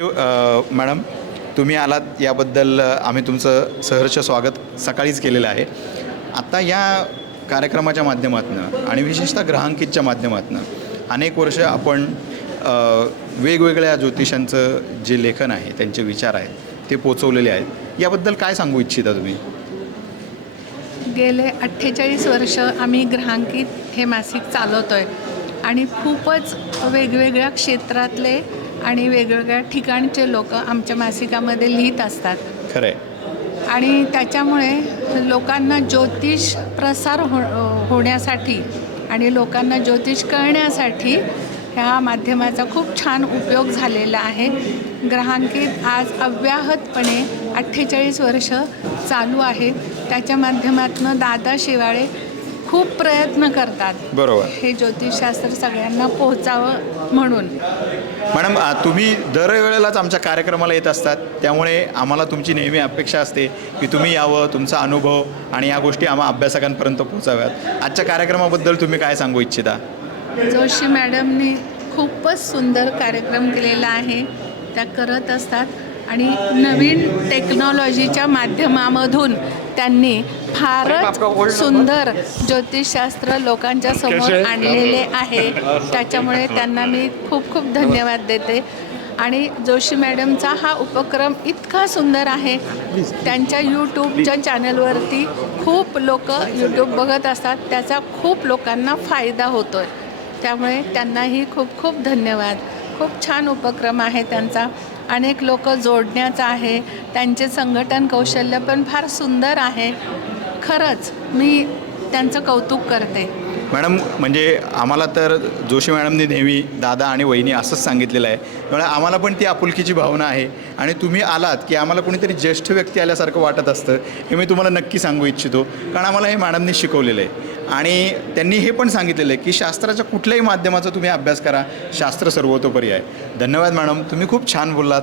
Madam, तुम्ही आलात याबद्दल आम्ही तुमचं सहर्ष स्वागत सकाळीच केलेलं आहे. आता या कार्यक्रमाच्या माध्यमातून आणि विशेषतः ग्रहांकितच्या माध्यमातून अनेक वर्ष आपण वेगवेगळ्या ज्योतिषांचं जे लेखन आहे, त्यांचे विचार आहेत ते पोचवलेले आहेत. याबद्दल काय सांगू इच्छिता तुम्ही? गेले 48 वर्ष आम्ही ग्रहांकित हे मासिक चालवतो आहे आणि खूपच वेगवेगळ्या क्षेत्रातले आणि वेगवेगळ्या ठिकाणचे लोक आमच्या मासिकामध्ये लिहित असतात. खरं आहे. आणि त्याच्यामुळे लोकांना ज्योतिष प्रसार होण्यासाठी आणि लोकांना ज्योतिष कळण्यासाठी ह्या माध्यमाचा खूप छान उपयोग झालेला आहे. ग्रहांकित आज अव्याहतपणे 48 वर्ष चालू आहे. त्याच्या माध्यमातून दादा शेवाळे खूप प्रयत्न करतात, बरोबर, हे ज्योतिषशास्त्र सगळ्यांना पोहोचावं म्हणून. मॅडम, तुम्ही दरवेळेलाच आमच्या कार्यक्रमाला येत असतात, त्यामुळे आम्हाला तुमची नेहमी अपेक्षा असते की तुम्ही यावं, तुमचा अनुभव आणि या गोष्टी आम्हा अभ्यासकांपर्यंत पोहोचाव्यात. आजच्या कार्यक्रमाबद्दल तुम्ही काय सांगू इच्छिता? जोशी मॅडमने खूपच सुंदर कार्यक्रम केलेला आहे. त्या करत असतात आणि नवीन टेक्नॉलॉजीच्या माध्यमामधून त्यांनी फारच सुंदर ज्योतिषशास्त्र लोकांच्या समोर आणलेले आहे. त्याच्यामुळे त्यांना मी खूप खूप धन्यवाद देते. आणि जोशी मॅडमचा हा उपक्रम इतका सुंदर आहे. त्यांच्या यूट्यूबच्या चॅनलवरती खूप लोक यूट्यूब बघत असतात, त्याचा खूप लोकांना फायदा होतो आहे. त्यामुळे त्यांनाही खूप खूप धन्यवाद. खूप छान उपक्रम आहे त्यांचा. अनेक लोक जोडण्याचा आहे. त्यांचे संघटन कौशल्य पण फार सुंदर आहे. खरंच मी त्यांचं कौतुक करते. मॅडम, म्हणजे आम्हाला तर जोशी मॅडमने नेहमी दादा आणि वहिनी असंच सांगितलेलं आहे. त्यामुळे आम्हाला पण ती आपुलकीची भावना आहे. आणि तुम्ही आलात की आम्हाला कोणीतरी ज्येष्ठ व्यक्ती आल्यासारखं वाटत असतं, हे मी तुम्हाला नक्की सांगू इच्छितो. कारण आम्हाला हे मॅडमनी शिकवलेलं आहे आणि त्यांनी हे पण सांगितलेलं आहे की शास्त्राच्या कुठल्याही माध्यमाचा तुम्ही अभ्यास करा, शास्त्र सर्वतोपरी आहे. धन्यवाद मॅडम, तुम्ही खूप छान बोललात.